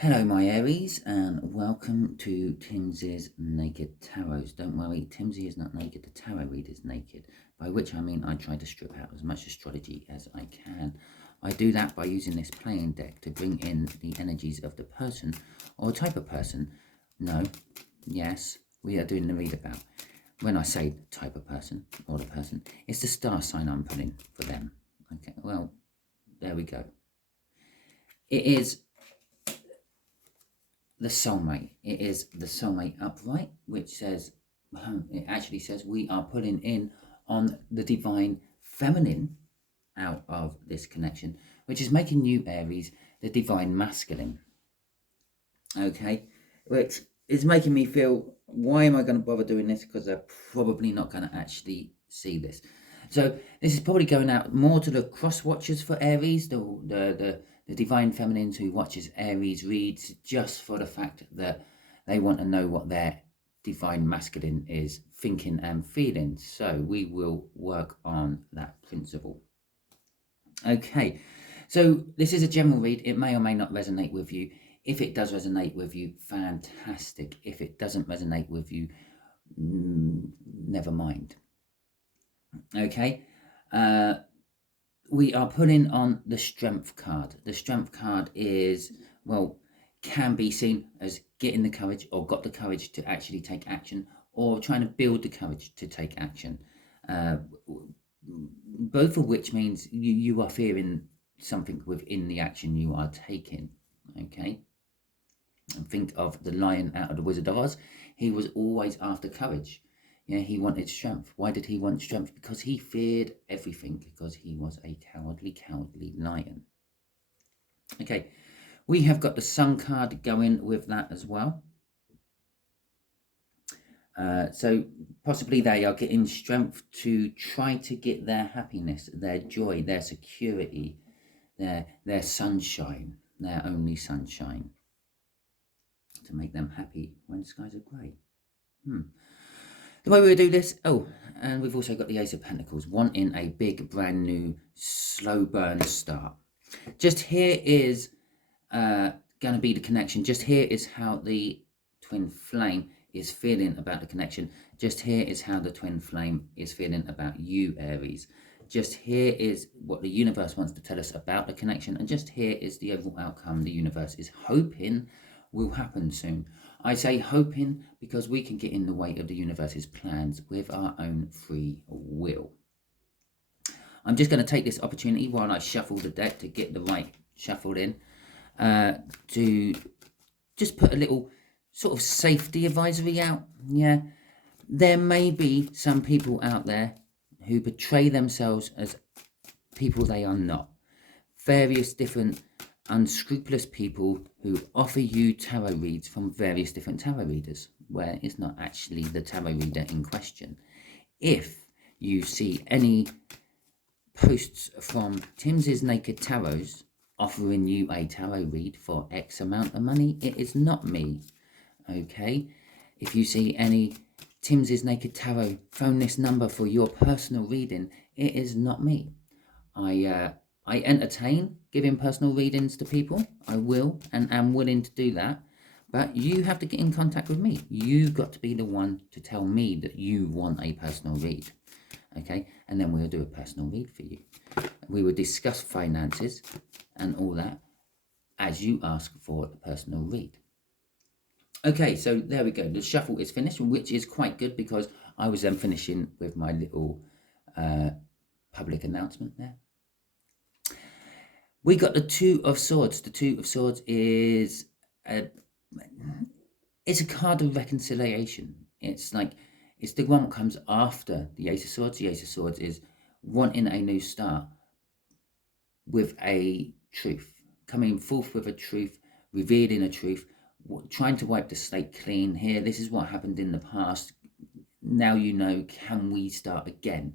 Hello my Aries and welcome to Timsy's Naked Tarot. Don't worry, Timsy is not naked, the tarot reader is naked, by which I mean I try to strip out as much astrology as I can. I do that by using this playing deck to bring in the energies of the person or type of person. No, yes, we are doing the read about. When I say type of person or the person, it's the star sign I'm putting for them. Okay, well, there we go. It is the soulmate. It is the soulmate upright, which says, it actually says we are putting in on the divine feminine out of this connection, which is making you, Aries, the divine masculine. Okay, which is making me feel, why am I going to bother doing this? Because they're probably not going to actually see this. So this is probably going out more to the cross watchers for Aries, the divine feminines who watches Aries reads, just for the fact that they want to know what their divine masculine is thinking and feeling. So we will work on that principle. Okay, so this is a general read. It may or may not resonate with you. If it does resonate with you, fantastic. If it doesn't resonate with you, never mind. Okay, we are putting on the strength card. The strength card is, well, can be seen as getting the courage or got the courage to actually take action, or trying to build the courage to take action. Both of which means you are fearing something within the action you are taking. Okay, and think of the lion out of the Wizard of Oz. He was always after courage. Yeah, he wanted strength. Why did he want strength? Because he feared everything, because he was a cowardly lion. Okay, we have got the Sun card going with that as well. So possibly they are getting strength to try to get their happiness, their joy, their security, their sunshine, their only sunshine, to make them happy when skies are grey. The way we do this, and we've also got the Ace of Pentacles, wanting a big, brand new, slow burn start. Just here is going to be the connection. Just here is how the twin flame is feeling about the connection. Just here is how the twin flame is feeling about you, Aries. Just here is what the universe wants to tell us about the connection. And just here is the overall outcome the universe is hoping will happen soon. I say hoping because we can get in the way of the universe's plans with our own free will. I'm just going to take this opportunity while I shuffle the deck to get the right shuffled in, to just put a little sort of safety advisory out. Yeah, there may be some people out there who portray themselves as people they are not. Various different unscrupulous people who offer you tarot reads from various different tarot readers, where it's not actually the tarot reader in question. If you see any posts from Timsy's Naked Tarots offering you a tarot read for X amount of money, it is not me. Okay, if you see any Timsy's Naked Tarot, phone this number for your personal reading, it is not me. I entertain giving personal readings to people. I will and am willing to do that. But you have to get in contact with me. You've got to be the one to tell me that you want a personal read. Okay, and then we'll do a personal read for you. We will discuss finances and all that as you ask for a personal read. Okay, so there we go. The shuffle is finished, which is quite good because I was then finishing with my little public announcement there. We got the Two of Swords. The Two of Swords is it's a card of reconciliation. It's like, it's the one that comes after the Ace of Swords. The Ace of Swords is wanting a new start with a truth, coming forth with a truth, revealing a truth, trying to wipe the slate clean here. This is what happened in the past. Now you know, can we start again?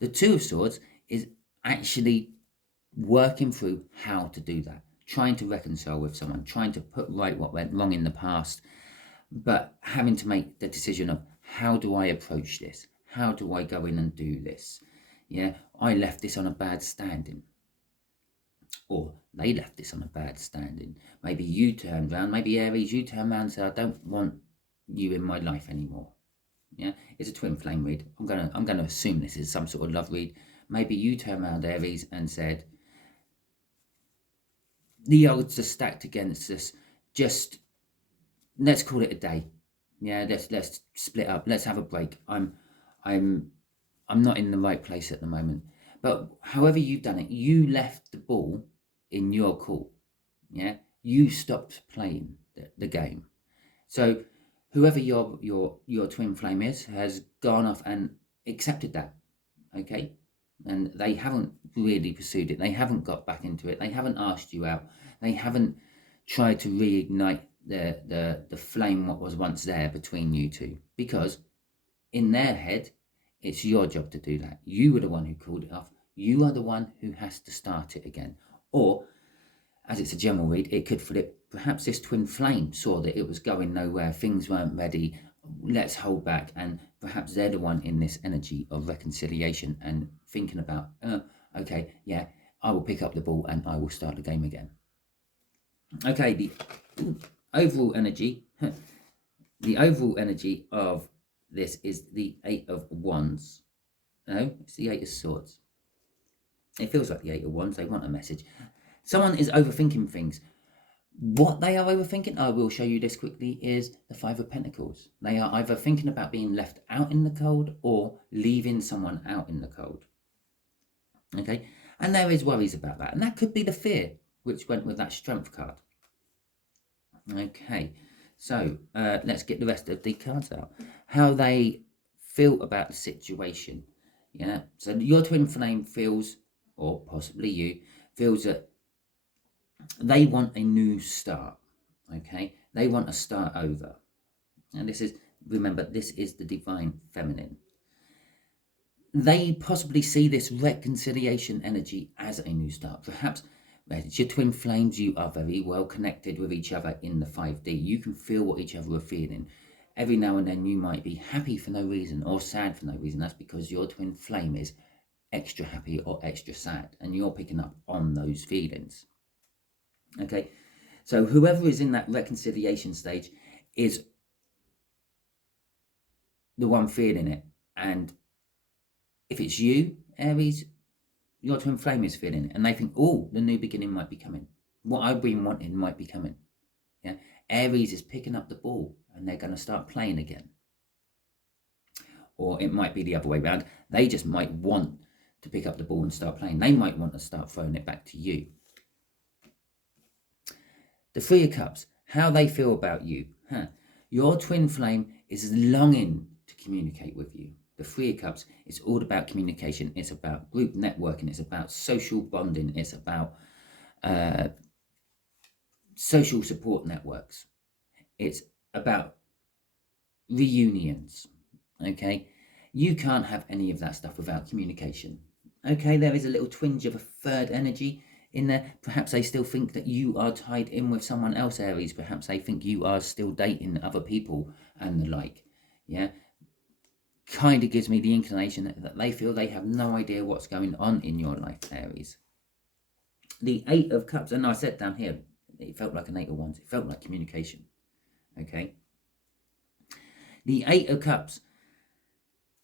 The Two of Swords is actually working through how to do that, trying to reconcile with someone, trying to put right what went wrong in the past, but having to make the decision of, how do I approach this? How do I go in and do this? Yeah, I left this on a bad standing. or they left this on a bad standing. Maybe you turned around, maybe Aries, you turned around and said, I don't want you in my life anymore. Yeah, it's a twin flame read. I'm gonna assume this is some sort of love read. Maybe you turned around, Aries, and said, the odds are stacked against us. Just let's call it a day. Yeah, let's split up. Let's have a break. I'm not in the right place at the moment. But however you've done it, you left the ball in your court. Yeah, you stopped playing the game. So whoever your twin flame is has gone off and accepted that. Okay, and they haven't really pursued it. They haven't got back into it. They haven't asked you out. They haven't tried to reignite the flame what was once there between you two, because in their head it's your job to do that. You were the one who called it off. You are the one who has to start it again. Or, as it's a general read, it could flip. Perhaps this twin flame saw that it was going nowhere, things weren't ready, let's hold back, and perhaps they're the one in this energy of reconciliation and thinking about, okay, yeah, I will pick up the ball and I will start the game again. Okay, the overall energy, the overall energy of this is the Eight of Wands. No, it's the Eight of Swords. It feels like the Eight of Wands. They want a message. Someone is overthinking things. What they are overthinking, I will show you this quickly, is the Five of Pentacles. They are either thinking about being left out in the cold or leaving someone out in the cold. Okay, and there is worries about that. And that could be the fear, which went with that Strength card. Okay, so let's get the rest of the cards out. How they feel about the situation. Yeah, so your twin flame feels, or possibly you, feels that they want a new start. Okay, they want to start over. And this is, remember, this is the divine feminine. They possibly see this reconciliation energy as a new start. Perhaps it's your twin flames. You are very well connected with each other in the 5D. You can feel what each other are feeling. Every now and then you might be happy for no reason or sad for no reason. That's because your twin flame is extra happy or extra sad, and you're picking up on those feelings. Okay, so whoever is in that reconciliation stage is the one feeling it. And if it's you, Aries, your twin flame is feeling it, and they think, oh, the new beginning might be coming. What I've been wanting might be coming. Yeah, Aries is picking up the ball, and they're going to start playing again. Or it might be the other way around. They just might want to pick up the ball and start playing. They might want to start throwing it back to you. The Three of Cups, how they feel about you. Your twin flame is longing to communicate with you. The Three of Cups, it's all about communication. It's about group networking. It's about social bonding. It's about social support networks. It's about reunions. Okay, you can't have any of that stuff without communication. Okay, there is a little twinge of a third energy in there. Perhaps they still think that you are tied in with someone else, Aries. Perhaps they think you are still dating other people and the like. Yeah, kind of gives me the inclination that they feel they have no idea what's going on in your life, Aries. The Eight of Cups, and I said down here, it felt like an Eight of Wands. It felt like communication. Okay. The Eight of Cups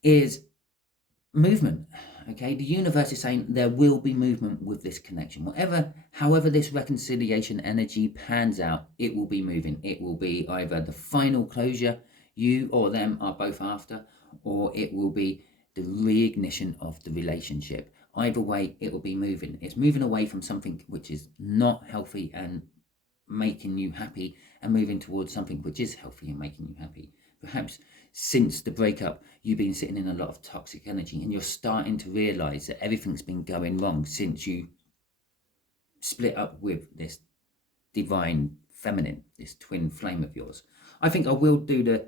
is movement. Okay, the universe is saying there will be movement with this connection. However this reconciliation energy pans out, it will be moving. It will be either the final closure you or them are both after, or it will be the reignition of the relationship. Either way, it will be moving. It's moving away from something which is not healthy and making you happy, and moving towards something which is healthy and making you happy. Perhaps since the breakup, you've been sitting in a lot of toxic energy, and you're starting to realize that everything's been going wrong since you split up with this divine feminine, this twin flame of yours. I think I will do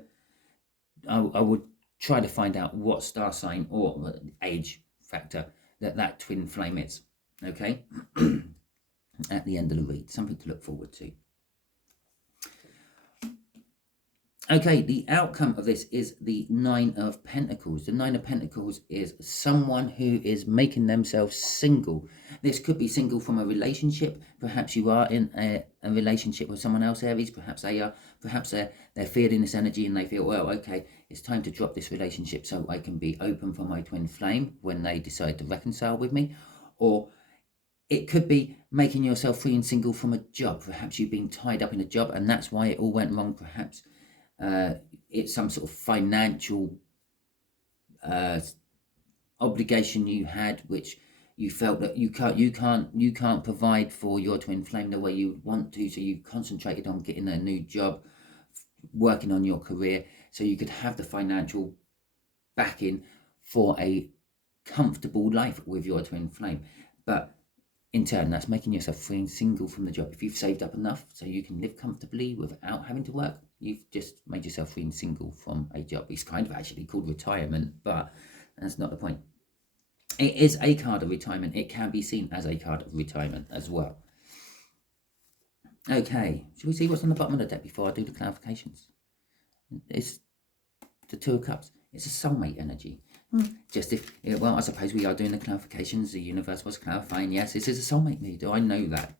I would try to find out what star sign or age factor that twin flame is. Okay, at the end of the read, something to look forward to. Okay, the outcome of this is the Nine of Pentacles. The Nine of Pentacles is someone who is making themselves single. This could be single from a relationship. Perhaps you are in a relationship with someone else, Aries. Perhaps they are. Perhaps they're feeling this energy and they feel, well, okay, it's time to drop this relationship so I can be open for my twin flame when they decide to reconcile with me. Or it could be making yourself free and single from a job. Perhaps you've been tied up in a job and that's why it all went wrong. Perhaps it's some sort of financial obligation you had, which you felt that you can't provide for your twin flame the way you want to, so you concentrated on getting a new job, working on your career, so you could have the financial backing for a comfortable life with your twin flame. But in turn, that's making yourself free and single from the job. If you've saved up enough so you can live comfortably without having to work, you've just made yourself free and single from a job. It's kind of actually called retirement, but that's not the point. It is a card of retirement. It can be seen as a card of retirement as well. Okay, shall we see what's on the bottom of the deck before I do the clarifications? It's the Two of Cups. It's a soulmate energy. Just if, well, I suppose we are doing the clarifications. The universe was clarifying, yes, this is a soulmate read. I know that.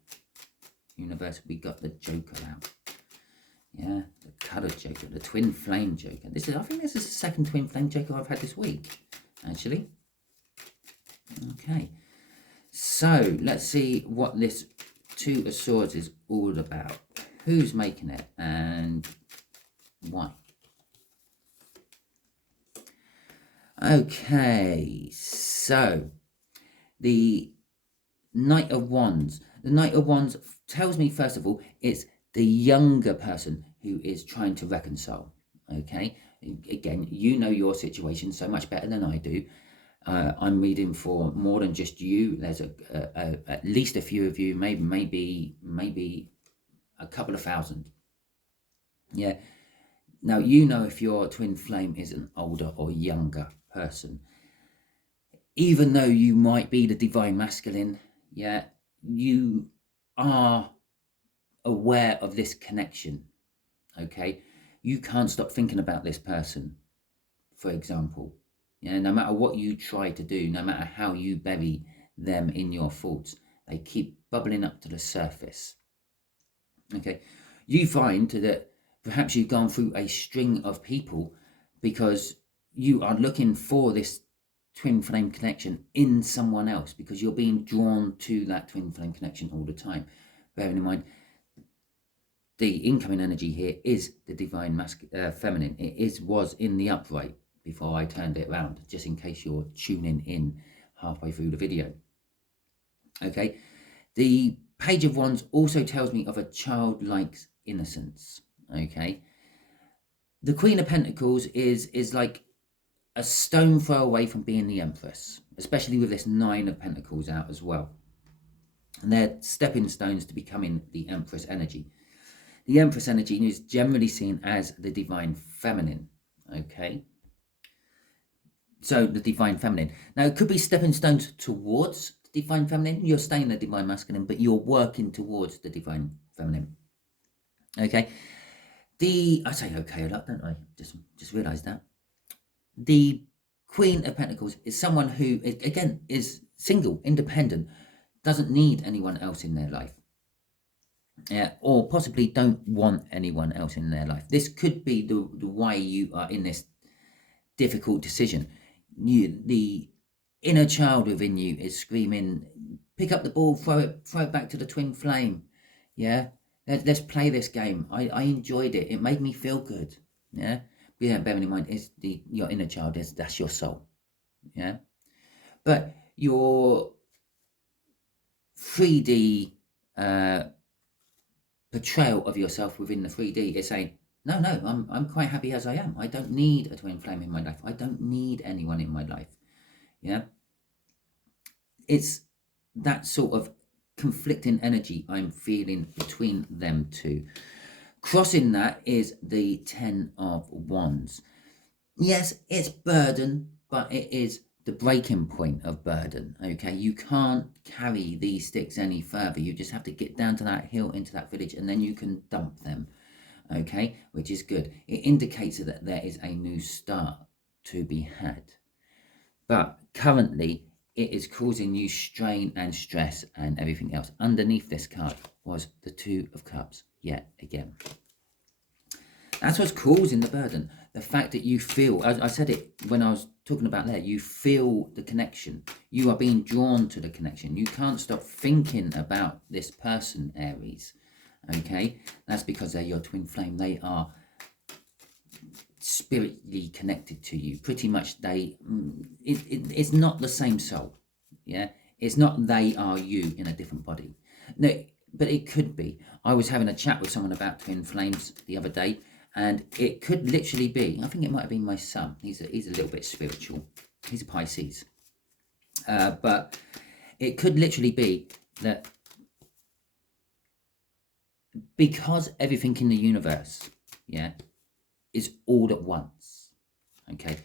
Universe, we got the Joker out. Yeah, the Cutter Joker, the Twin Flame Joker. I think this is the second Twin Flame Joker I've had this week, actually. Okay, so let's see what this Two of Swords is all about. Who's making it and why? Okay, so the Knight of Wands. The Knight of Wands tells me, first of all, it's the younger person who is trying to reconcile. Okay, again, you know your situation so much better than I do. I'm reading for more than just you. There's at least a few of you, maybe a couple of thousand. Yeah. Now, you know if your twin flame is an older or younger person. Even though you might be the divine masculine, yeah, you are aware of this connection, okay? You can't stop thinking about this person, for example. Yeah, no matter what you try to do, no matter how you bury them in your thoughts, they keep bubbling up to the surface. Okay, you find that perhaps you've gone through a string of people because you are looking for this twin flame connection in someone else, because you're being drawn to that twin flame connection all the time. Bearing in mind, the incoming energy here is the divine feminine. It was in the upright before I turned it around, just in case you're tuning in halfway through the video. Okay, the Page of Wands also tells me of a childlike innocence. Okay, the Queen of Pentacles is like a stone throw away from being the Empress, especially with this Nine of Pentacles out as well. And they're stepping stones to becoming the Empress energy. The Empress energy is generally seen as the divine feminine. Okay, so the divine feminine. Now, it could be stepping stones towards the divine feminine. You're staying the divine masculine, but you're working towards the divine feminine. Okay. I say okay a lot, don't I? Just realised that. The Queen of Pentacles is someone who, again, is single, independent, doesn't need anyone else in their life. Or possibly don't want anyone else in their life. This could be the why you are in this difficult decision. The inner child within you is screaming, pick up the ball, throw it back to the twin flame. Yeah, let's play this game. I enjoyed it. It made me feel good. Yeah, but yeah, bearing in mind, your inner child that's your soul. Yeah, but your 3D portrayal of yourself within the 3D is saying, no, I'm quite happy as I am. I don't need a twin flame in my life. I don't need anyone in my life. Yeah, it's that sort of conflicting energy I'm feeling between them two. Crossing that is the Ten of Wands. Yes, it's burden, but it is the breaking point of burden. Okay, you can't carry these sticks any further. You just have to get down to that hill, into that village, and then you can dump them. okay, which is good. It indicates that there is a new start to be had. But currently, it is causing you strain and stress and everything else. Underneath this card was the Two of Cups yet again. That's what's causing the burden. The fact that you feel, I said it when I was talking about there, you feel the connection. You are being drawn to the connection. You can't stop thinking about this person, Aries. Okay? That's because they're your twin flame. They are spiritually connected to you. Pretty much it's not the same soul. Yeah? It's not they are you in a different body. No, but it could be. I was having a chat with someone about twin flames the other day, and it could literally be, I think it might have been my son. He's a little bit spiritual. He's a Pisces. But it could literally be that because everything in the universe, yeah, is all at once. Okay,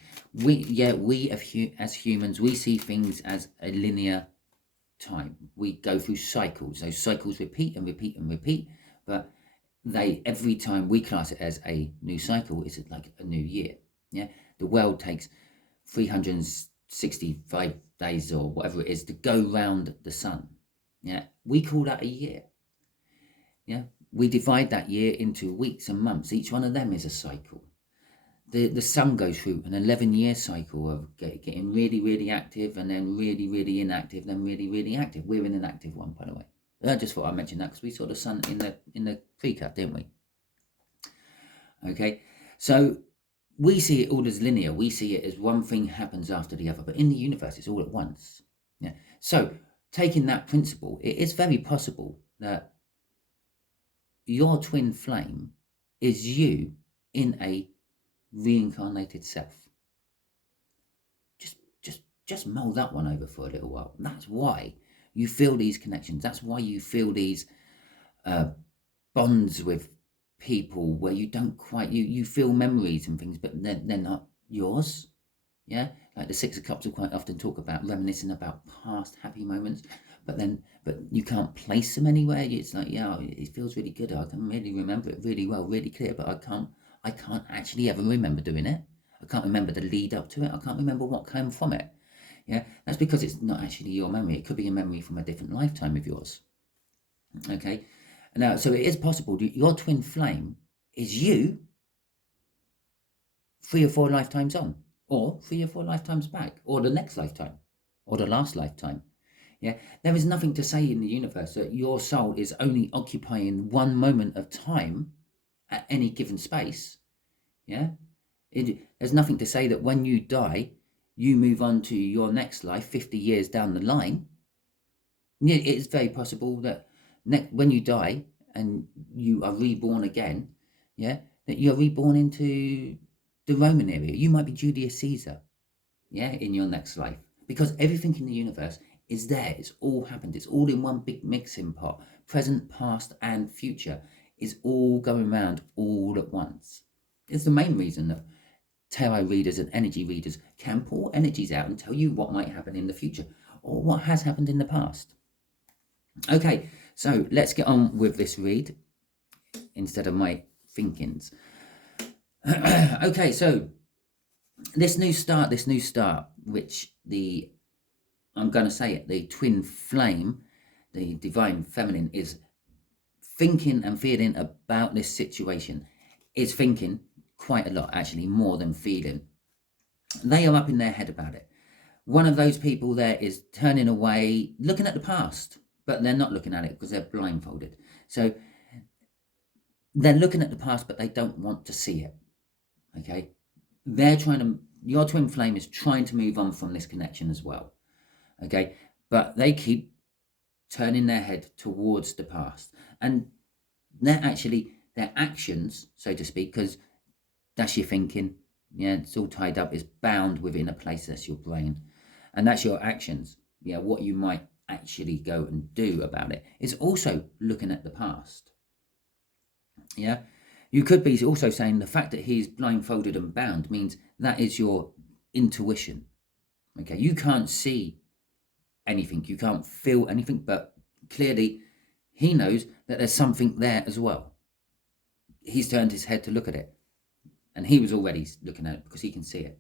as humans, we see things as a linear time. We go through cycles. Those cycles repeat and repeat and repeat, but every time we class it as a new cycle, it's like a new year. Yeah, the world takes 365 days or whatever it is to go round the sun. Yeah, we call that a year. Yeah, we divide that year into weeks and months. Each one of them is a cycle. The sun goes through an 11-year cycle of getting really, really active, and then really, really inactive, then really, really active. We're in an active one, by the way. I just thought I'd mention that because we saw the sun in the pre-cut, didn't we? Okay, so we see it all as linear. We see it as one thing happens after the other, but in the universe, it's all at once. Yeah. So taking that principle, it is very possible that your twin flame is you in a reincarnated self. Just mull that one over for a little while. That's why you feel these connections. That's why you feel these bonds with people where you don't quite, you feel memories and things, but they're not yours. Yeah, like the Six of Cups will quite often talk about reminiscing about past happy moments, but you can't place them anywhere. It's like, yeah, it feels really good. I can really remember it really well, really clear, but I can't actually ever remember doing it. I can't remember the lead up to it. I can't remember what came from it. Yeah, that's because it's not actually your memory. It could be a memory from a different lifetime of yours. Okay, now, so it is possible that your twin flame is you 3 or 4 lifetimes on, or 3 or 4 lifetimes back, or the next lifetime, or the last lifetime. Yeah, there is nothing to say in the universe that your soul is only occupying one moment of time at any given space. Yeah, there's nothing to say that when you die, you move on to your next life 50 years down the line. It is very possible that when you die and you are reborn again, yeah, that you're reborn into the Roman area. You might be Julius Caesar, yeah, in your next life, because everything in the universe is there. It's all happened. It's all in one big mixing pot. Present, past, and future is all going around all at once. It's the main reason that tarot readers and energy readers can pull energies out and tell you what might happen in the future or what has happened in the past. Okay, so let's get on with this read instead of my thinkings. Okay, so this new start, which I'm going to say it, the twin flame, the divine feminine, is thinking and feeling about this situation. Is thinking quite a lot, actually, more than feeling. They are up in their head about it. One of those people there is turning away, looking at the past, but they're not looking at it because they're blindfolded. So they're looking at the past, but they don't want to see it. Okay, your twin flame is trying to move on from this connection as well. Okay, but they keep turning their head towards the past, and their actions, so to speak, because that's your thinking. Yeah, it's all tied up. It's bound within a place. That's your brain, and that's your actions. Yeah, what you might actually go and do about it. It's also looking at the past. Yeah, you could be also saying the fact that he's blindfolded and bound means that is your intuition. Okay, you can't see anything, you can't feel anything, but clearly he knows that there's something there as well. he's turned his head to look at it. And he was already looking at it because he can see it.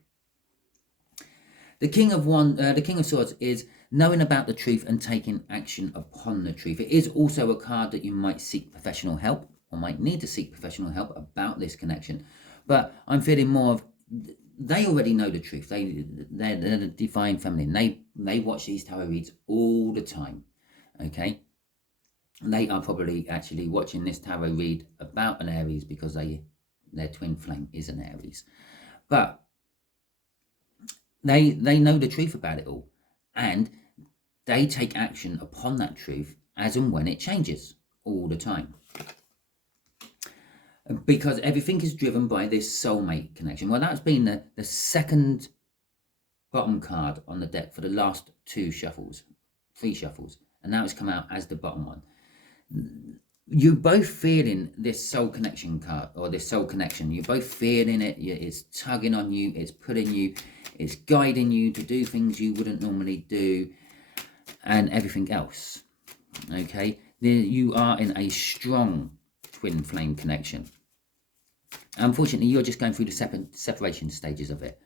The King of Swords is knowing about the truth and taking action upon the truth. It is also a card that you might seek professional help or might need to seek professional help about this connection. But I'm feeling more of, they already know the truth. They're the divine feminine. They watch these tarot reads all the time. Okay? They are probably actually watching this tarot read about an Aries because their twin flame is an Aries. But they know the truth about it all. And they take action upon that truth as and when it changes all the time. Because everything is driven by this soulmate connection. Well, that's been the second bottom card on the deck for the last three shuffles. And now it's come out as the bottom one. You're both feeling this soul connection card, or this soul connection. You're both feeling it. It's tugging on you. It's pulling you. It's guiding you to do things you wouldn't normally do, and everything else. Okay? You are in a strong twin flame connection. Unfortunately, you're just going through the separation stages of it.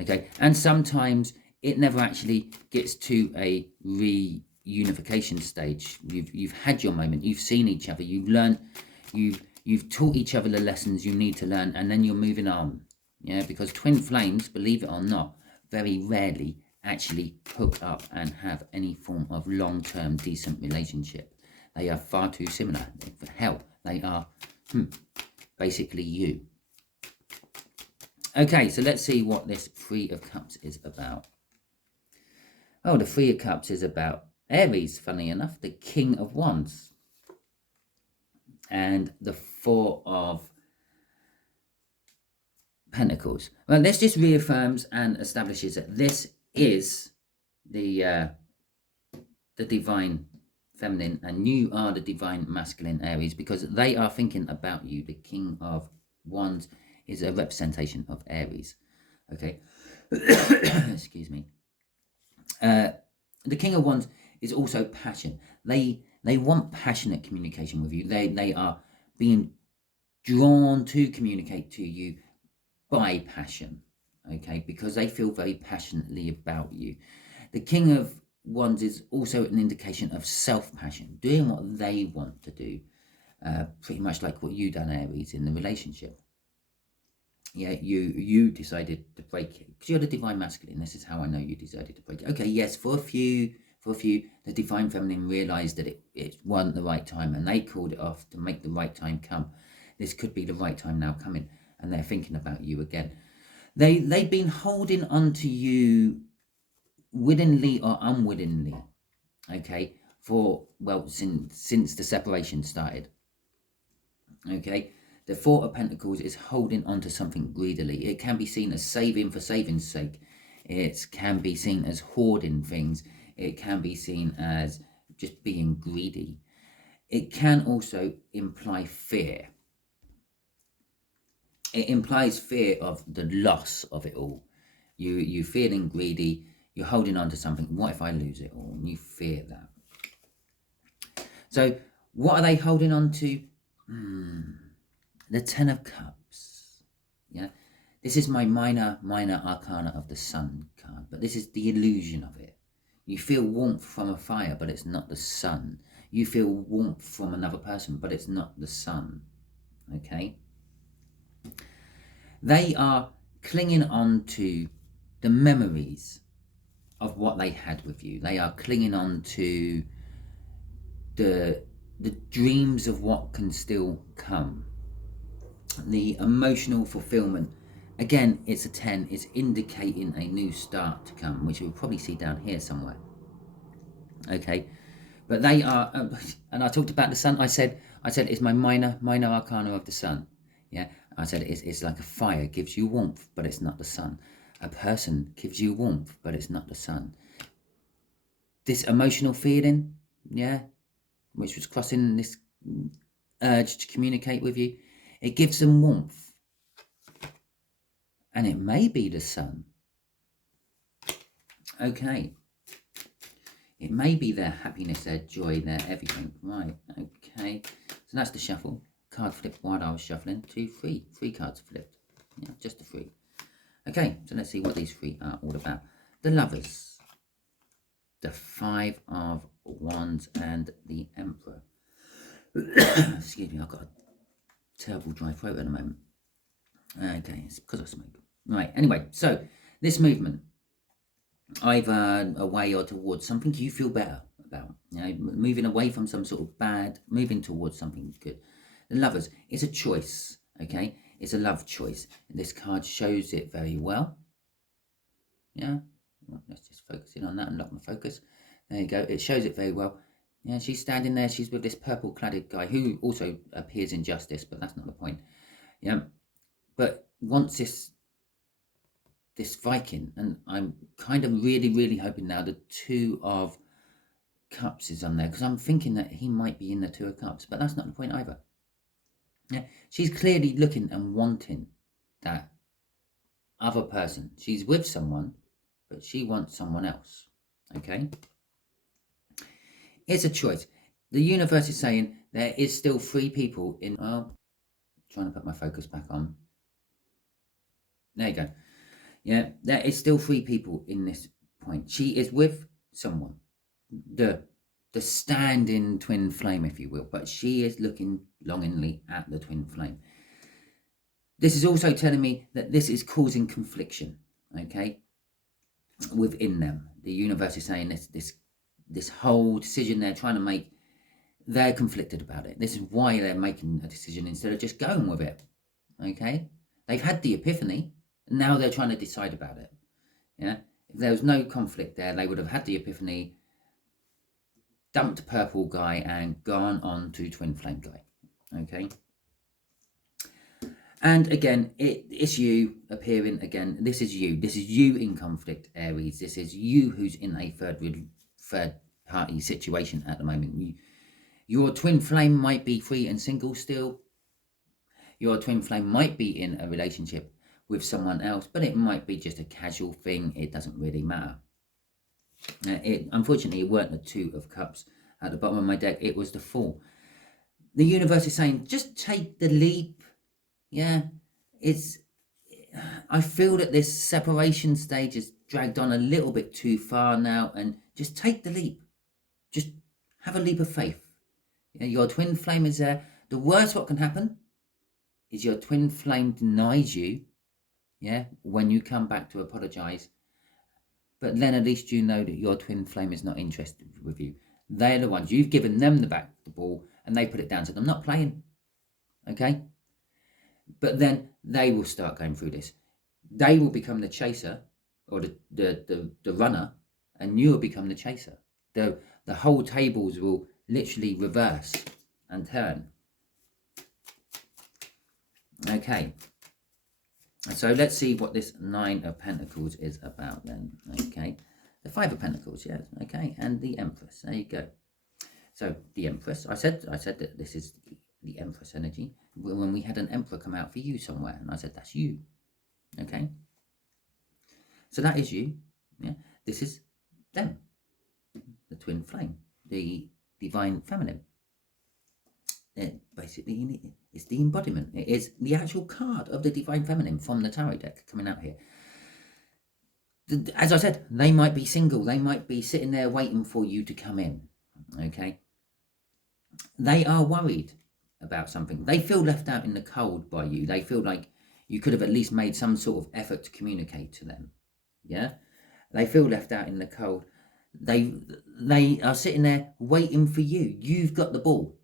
Okay? And sometimes it never actually gets to a reunification stage. You've had your moment. You've seen each other. You've learned. You've taught each other the lessons you need to learn, and then you're moving on. Yeah, because twin flames, believe it or not, very rarely actually hook up and have any form of long-term decent relationship. They are far too similar. For hell, they are basically you. Okay, so let's see what this Three of Cups is about. Oh, the Three of Cups is about Aries, funny enough, the King of Wands. And the Four of Pentacles. Well, this just reaffirms and establishes that this is the divine feminine, and you are the divine masculine Aries, because they are thinking about you. The King of Wands is a representation of Aries. Okay. Excuse me. The King of Wands is also passion. They want passionate communication with you. They are being drawn to communicate to you by passion, okay, because they feel very passionately about you. The King of Wands is also an indication of self-passion, doing what they want to do, pretty much like what you done, Aries, in the relationship. Yeah, you decided to break it because you're the divine masculine. This is how I know you decided to break it. Okay, yes, for a few, the divine feminine realized that it wasn't the right time, and they called it off to make the right time come. This could be the right time now coming, and they're thinking about you again. They've been holding on to you willingly or unwillingly, okay, for, well, since the separation started. Okay, the Four of Pentacles is holding on to something greedily. It can be seen as saving for saving's sake. It can be seen as hoarding things. It can be seen as just being greedy. It can also imply fear. It implies fear of the loss of it all. You feeling greedy. You're holding on to something. What if I lose it all? And you fear that. So what are they holding on to? The Ten of Cups. Yeah, this is my minor arcana of the sun card, but this is the illusion of it. You feel warmth from a fire, but it's not the sun. You feel warmth from another person, but it's not the sun. Okay? They are clinging on to the memories of what they had with you. They are clinging on to the dreams of what can still come. The emotional fulfillment. Again, it's a 10. It's indicating a new start to come, which you'll probably see down here somewhere. Okay, but they are, and I talked about the sun. I said it's my minor arcana of the sun. Yeah, I said it's like a fire gives you warmth, but it's not the sun. A person gives you warmth, but it's not the sun. This emotional feeling, yeah, which was crossing this urge to communicate with you, it gives them warmth. And it may be the sun. Okay. It may be their happiness, their joy, their everything. Right, okay. So that's the shuffle. card flipped while I was shuffling to three cards flipped. Yeah, just the 3. Okay, so let's see what these 3 are all about. The Lovers, the 5 of Wands, and the Emperor. Excuse me, I've got a terrible dry throat at the moment. Okay, it's because I smoke. Right, anyway, so this movement, either away or towards something you feel better about. You know, moving away from some sort of bad, moving towards something good. The Lovers, it's a choice, okay? It's a love choice. This card shows it very well. Yeah, well, let's just focus in on that and lock my focus. There you go. It shows it very well. Yeah, she's standing there. She's with this purple-cladded guy who also appears in Justice, but that's not the point. Yeah, but wants this Viking, and I'm kind of really hoping now the 2 of Cups is on there, because I'm thinking that he might be in the 2 of Cups, but that's not the point either. Yeah, she's clearly looking and wanting that other person. She's with someone, but she wants someone else. Okay, it's a choice. The universe is saying there is still 3 people in. Oh, trying to put my focus back on. There you go. Yeah, there is still 3 people in this point. She is with someone, the stand-in twin flame, if you will, but she is looking longingly at the twin flame. This is also telling me that this is causing confliction, okay, within them. The universe is saying this whole decision they're trying to make, they're conflicted about it. This is why they're making a decision instead of just going with it, okay? They've had the epiphany, and now they're trying to decide about it, yeah? If there was no conflict there, they would have had the epiphany, dumped purple guy, and gone on to twin flame guy, okay? And again, it's you appearing again. This is you. This is you in conflict, Aries. This is you who's in a third party situation at the moment. Your twin flame might be free and single still. Your twin flame might be in a relationship with someone else, but it might be just a casual thing. It doesn't really matter. Unfortunately, it weren't the 2 of Cups at the bottom of my deck. It was the 4. The universe is saying, just take the leap. Yeah, I feel that this separation stage is dragged on a little bit too far now, and just take the leap. Just have a leap of faith. Yeah, your twin flame is there. The worst what can happen is your twin flame denies you, yeah, when you come back to apologize. But then at least you know that your twin flame is not interested with you. They're the ones, you've given them the ball, and they put it down to them not playing, okay? But then they will start going through this. They will become the chaser, or the runner, and you will become the chaser. The whole tables will literally reverse and turn. Okay. So let's see what this 9 of Pentacles is about then. Okay. The 5 of Pentacles, yes. Okay. And the Empress. There you go. So the Empress. I said that this is the Empress energy. When we had an Emperor come out for you somewhere, and I said that's you. Okay. So that is you. Yeah. This is them. The twin flame. The divine feminine. Basically, it's the embodiment. It is the actual card of the divine feminine from the tarot deck coming out here. As I said, they might be single. They might be sitting there waiting for you to come in. Okay. They are worried about something. They feel left out in the cold by you. They feel like you could have at least made some sort of effort to communicate to them. Yeah. They feel left out in the cold. They are sitting there waiting for you. You've got the ball.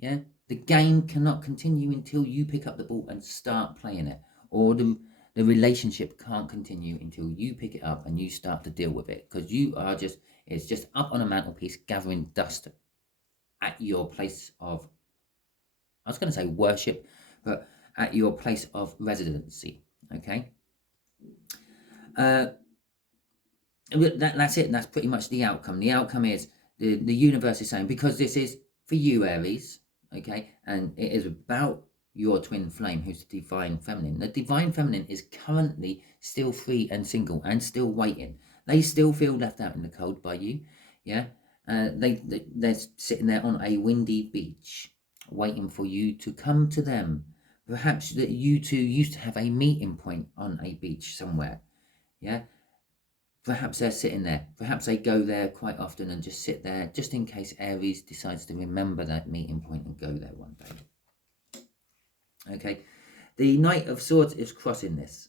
Yeah, the game cannot continue until you pick up the ball and start playing it, or the relationship can't continue until you pick it up and you start to deal with it, because you are it's just up on a mantelpiece gathering dust at your place of, I was going to say worship, but at your place of residency. Okay. That's it. That's pretty much the outcome. The outcome is the universe is saying, because this is for you, Aries. Okay, and it is about your twin flame, who's the divine feminine. The divine feminine is currently still free and single and still waiting. They still feel left out in the cold by you. Yeah, they're sitting there on a windy beach waiting for you to come to them. Perhaps that you two used to have a meeting point on a beach somewhere. Yeah. Perhaps they're sitting there. Perhaps they go there quite often and just sit there, just in case Aries decides to remember that meeting point and go there one day. Okay. The Knight of Swords is crossing this.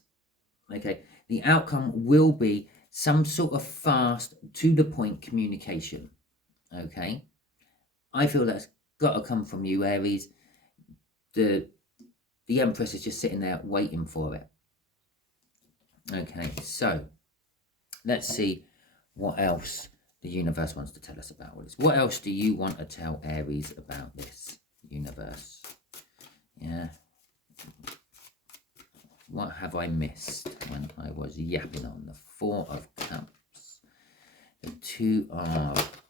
Okay. The outcome will be some sort of fast, to the point communication. Okay. I feel that's got to come from you, Aries. The Empress is just sitting there waiting for it. Okay, so let's see what else the universe wants to tell us about all this. What else do you want to tell Aries about this, universe? Yeah. What have I missed when I was yapping on? The Four of Cups, the Two of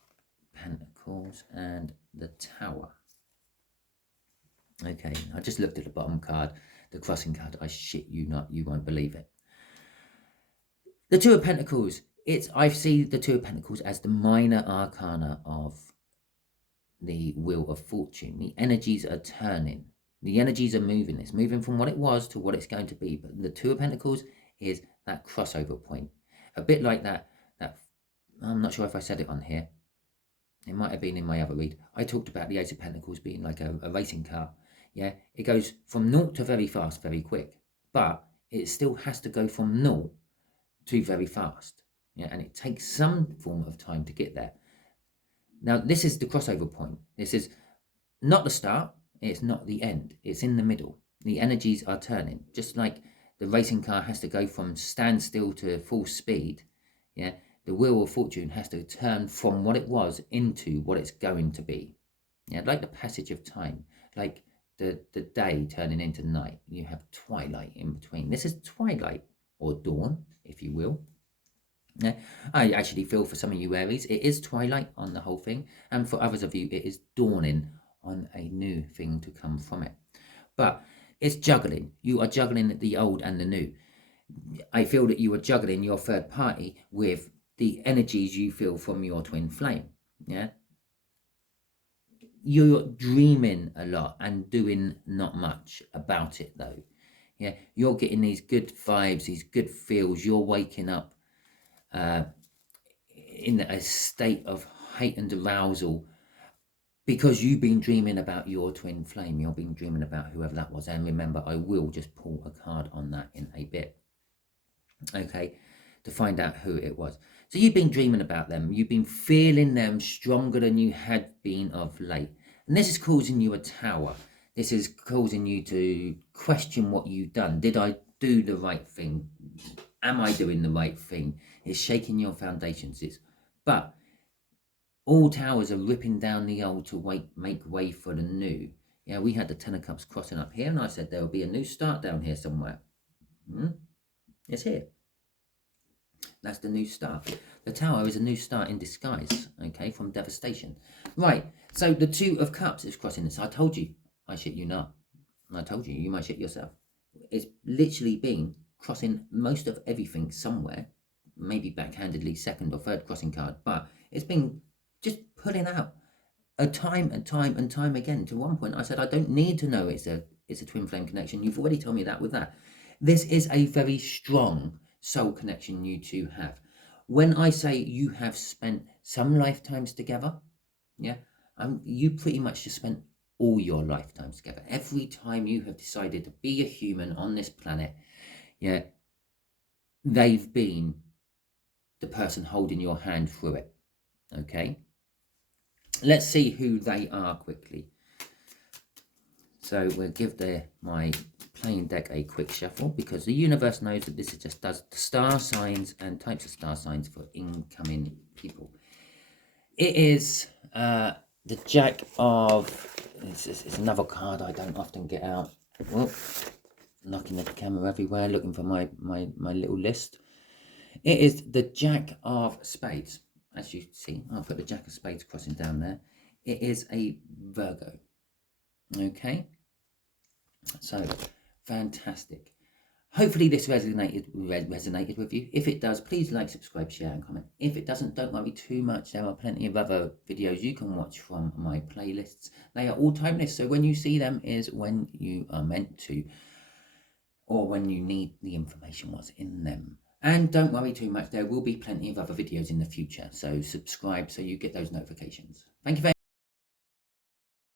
Pentacles, and the Tower. Okay, I just looked at the bottom card, the crossing card. I shit you not, you won't believe it. The Two of Pentacles. I see the Two of Pentacles as the minor arcana of the Wheel of Fortune. The energies are turning. The energies are moving. It's moving from what it was to what it's going to be. But the Two of Pentacles is that crossover point. A bit like that I'm not sure if I said it on here. It might have been in my other read. I talked about the Ace of Pentacles being like a racing car. Yeah, it goes from 0 to very fast, very quick. But it still has to go from 0 to very fast. Yeah, and it takes some form of time to get there. Now, this is the crossover point. This is not the start. It's not the end. It's in the middle. The energies are turning. Just like the racing car has to go from standstill to full speed. Yeah, the Wheel of Fortune has to turn from what it was into what it's going to be. Yeah, like the passage of time. Like the day turning into night. You have twilight in between. This is twilight, or dawn, if you will. Yeah, I actually feel for some of you Aries, it is twilight on the whole thing. And for others of you, it is dawning on a new thing to come from it. But it's juggling. You are juggling the old and the new. I feel that you are juggling your third party with the energies you feel from your twin flame. Yeah. You're dreaming a lot and doing not much about it though. Yeah. You're getting these good vibes, these good feels. You're waking up in a state of heightened arousal because you've been dreaming about your twin flame. You've been dreaming about whoever that was. And remember, I will just pull a card on that in a bit. Okay, to find out who it was. So you've been dreaming about them. You've been feeling them stronger than you had been of late. And this is causing you a tower. This is causing you to question what you've done. Did I do the right thing? Am I doing the right thing? It's shaking your foundations. But all towers are ripping down the old to make way for the new. Yeah, we had the Ten of Cups crossing up here, and I said there will be a new start down here somewhere. It's here. That's the new start. The Tower is a new start in disguise, okay, from devastation. Right, so the Two of Cups is crossing this. I told you, I shit you not. I told you, you might shit yourself. It's literally been crossing most of everything somewhere, maybe backhandedly second or third crossing card, but it's been just pulling out a time and time and time again. To one point I said, I don't need to know it's a twin flame connection. You've already told me that with that. This is a very strong soul connection you two have. When I say you have spent some lifetimes together, yeah, you pretty much just spent all your lifetimes together. Every time you have decided to be a human on this planet, yeah, they've been the person holding your hand through it. Okay, let's see who they are quickly. So we'll give my playing deck a quick shuffle, because the universe knows that this just does the star signs and types of star signs for incoming people. It is the Jack of... It's another card I don't often get out. Well, knocking at the camera everywhere, looking for my little list. It is the Jack of Spades. As you see, I'll put the Jack of Spades crossing down there. It is a Virgo. Okay. So, fantastic. Hopefully this resonated with you. If it does, please like, subscribe, share and comment. If it doesn't, don't worry too much. There are plenty of other videos you can watch from my playlists. They are all timeless, so when you see them is when you are meant to, or when you need the information what's in them. And don't worry too much, there will be plenty of other videos in the future, so subscribe so you get those notifications. Thank you very much.